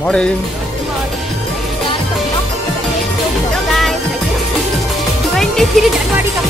Morning. Hello guys. 23 January का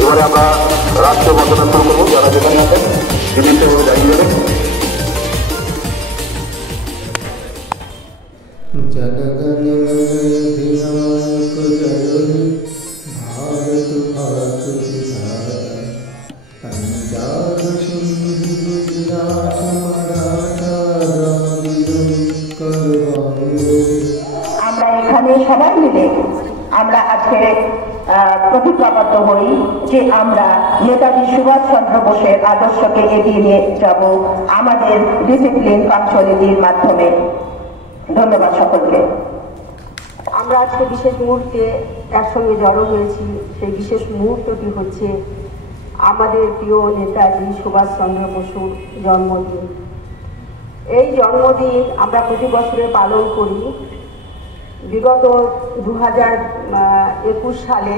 এবারে আমরা রাষ্ট্রীয় বন্দনা শুরু করবো। যারা যেখানে আছেন জিনিসটা দাঁড়িয়ে যাবেন। আমরা এখানে সবাই মিলে আমরা আজকে প্রতিজ্ঞাবদ্ধ হই যে আমরা নেতাজি সুভাষ চন্দ্র বোসের আদর্শকে এগিয়ে নিয়ে যাব আমাদের ডিসিপ্লিন পাংচুয়ালিটির মাধ্যমে। ধন্যবাদ সকলকে। আমরা আজকে বিশেষ মুহূর্তে একসঙ্গে জড়ো হয়েছি। সেই বিশেষ মুহূর্তটি হচ্ছে আমাদের প্রিয় নেতাজি সুভাষ চন্দ্র বসুর জন্মদিন। এই জন্মদিন আমরা প্রতি বছরে পালন করি। বিগত 2021 সালে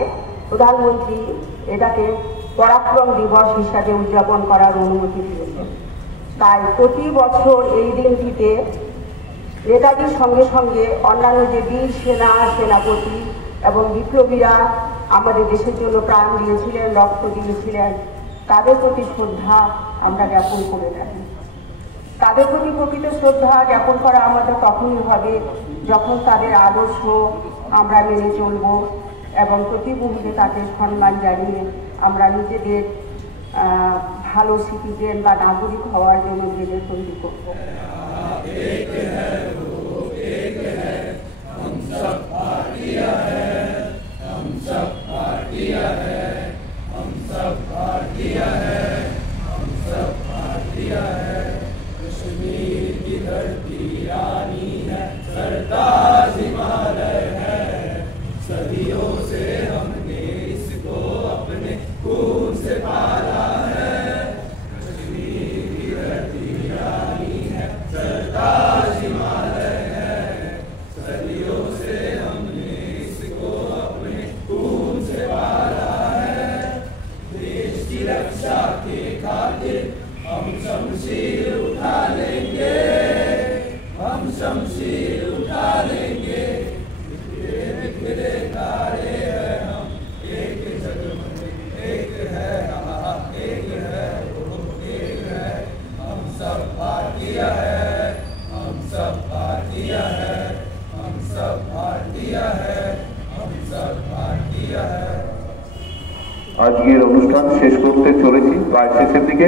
প্রধানমন্ত্রী এটাকে পরাক্রম দিবস হিসাবে উদযাপন করার অনুমতি দিয়েছেন। তাই প্রতি বছর এই দিনটিতে নেতাজির সঙ্গে সঙ্গে অন্যান্য যে বীর সেনা সেনাপতি এবং বিপ্লবীরা আমাদের দেশের জন্য প্রাণ দিয়েছিলেন, রক্ত দিয়েছিলেন, তাদের প্রতি শ্রদ্ধা আমরা জ্ঞাপন করে থাকি। তাদের প্রতি প্রকৃত শ্রদ্ধা জ্ঞাপন করা আমাদের তখনই হবে যখন তাদের আদর্শ আমরা মেনে চলব এবং প্রতি মুহূর্তে তাদের সম্মান জানিয়ে আমরা নিজেদের ভালো সিটিজেন বা নাগরিক হওয়ার জন্য নিজেদের তৈরি করব। আজকের অনুষ্ঠান শেষ করতে চলেছি প্রায় শেষের দিকে।